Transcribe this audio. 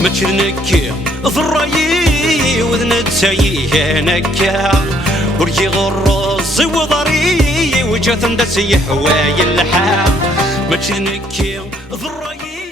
ماشي نكي ضرايي وذن تسيي نكا ورجي غرص وضري وجاثن دسي حواي اللحام ماشي نكي ضرايي